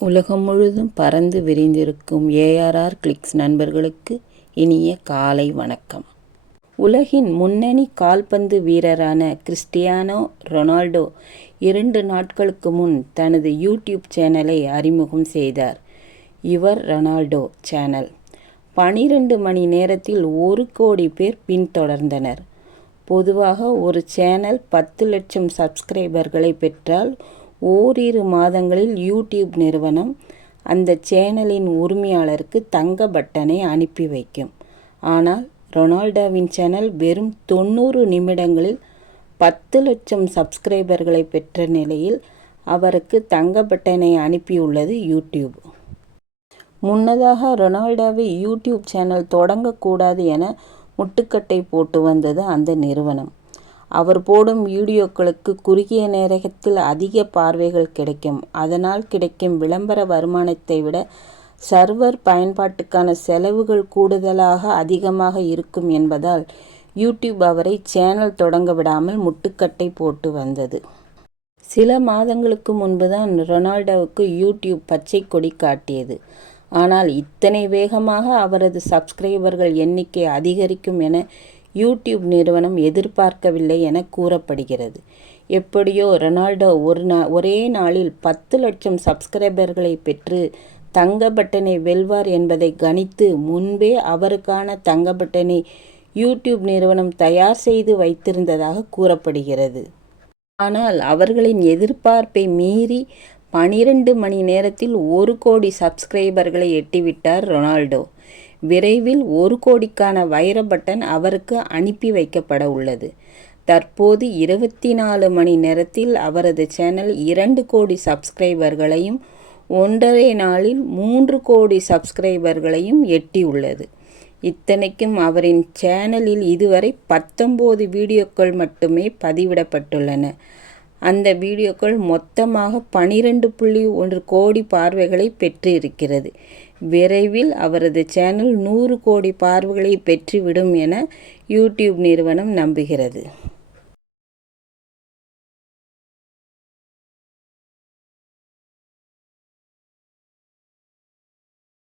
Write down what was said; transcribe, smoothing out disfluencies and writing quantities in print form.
உலகம் முழுதும் பறந்து விரிந்திருக்கும் ஏஆர்ஆர் கிளிக்ஸ் நண்பர்களுக்கு இனிய காலை வணக்கம். உலகின் முன்னணி கால்பந்து வீரரான கிறிஸ்டியானோ ரொனால்டோ 2 நாட்களுக்கு முன் தனது யூடியூப் சேனலை அறிமுகம் செய்தார். யுவர் ரொனால்டோ சேனல் 12 மணி நேரத்தில் 1 கோடி பேர் பின்தொடர்ந்தனர். பொதுவாக ஒரு சேனல் 10 லட்சம் சப்ஸ்கிரைபர்களை பெற்றால் ஓரிரு மாதங்களில் யூடியூப் நிறுவனம் அந்த சேனலின் உரிமையாளருக்கு தங்க பட்டனை அனுப்பி வைக்கும். ஆனால் ரொனால்டோவின் சேனல் வெறும் 90 நிமிடங்களில் 10 லட்சம் சப்ஸ்கிரைபர்களை பெற்ற நிலையில் அவருக்கு தங்க பட்டனை அனுப்பியுள்ளது யூடியூப். முன்னதாக ரொனால்டோவை யூடியூப் சேனல் தொடங்கக்கூடாது என முட்டுக்கட்டை போட்டு வந்தது அந்த நிறுவனம். அவர் போடும் வீடியோக்களுக்கு குறுகிய நேரத்தில் அதிக பார்வைகள் கிடைக்கும். அதனால் கிடைக்கும் விளம்பர வருமானத்தை விட சர்வர் பயன்பாட்டுக்கான செலவுகள் கூடுதலாக அதிகமாக இருக்கும் என்பதால் யூடியூப் அவரை சேனல் தொடங்க விடாமல் முட்டுக்கட்டை போட்டு வந்தது. சில மாதங்களுக்கு முன்புதான் ரொனால்டோவுக்கு யூடியூப் பச்சை கொடி காட்டியது. ஆனால் இத்தனை வேகமாக அவரது சப்ஸ்கிரைபர்கள் எண்ணிக்கை அதிகரிக்கும் என யூடியூப் நிறுவனம் எதிர்பார்க்கவில்லை என கூறப்படுகிறது. எப்படியோ ரொனால்டோ ஒரே நாளில் 10 லட்சம் சப்ஸ்கிரைபர்களை பெற்று தங்க பட்டனை வெல்வார் என்பதை கணித்து முன்பே அவருக்கான தங்க பட்டனை யூடியூப் நிறுவனம் தயார் செய்து வைத்திருந்ததாக கூறப்படுகிறது. ஆனால் அவர்களின் எதிர்பார்ப்பை மீறி 12 மணி நேரத்தில் 1 கோடி சப்ஸ்கிரைபர்களை எட்டிவிட்டார் ரொனால்டோ. விரைவில் 1 கோடிக்கான வைர பட்டன் அவருக்கு அனுப்பி வைக்கப்பட உள்ளது. தற்போது 24 மணி நேரத்தில் அவரது சேனல் 2 கோடி சப்ஸ்கிரைபர்களையும் 1.5 நாளில் 3 கோடி சப்ஸ்கிரைபர்களையும் எட்டியுள்ளது. இத்தனைக்கும் அவரின் சேனலில் இதுவரை 19 வீடியோக்கள் மட்டுமே பதிவிடப்பட்டுள்ளன. அந்த வீடியோக்கள் மொத்தமாக 12.1 கோடி பார்வைகளை பெற்று இருக்கிறது. விரைவில் அவரது சேனல் 100 கோடி பார்வைகளை பெற்றுவிடும் என யூடியூப் நிறுவனம் நம்புகிறது.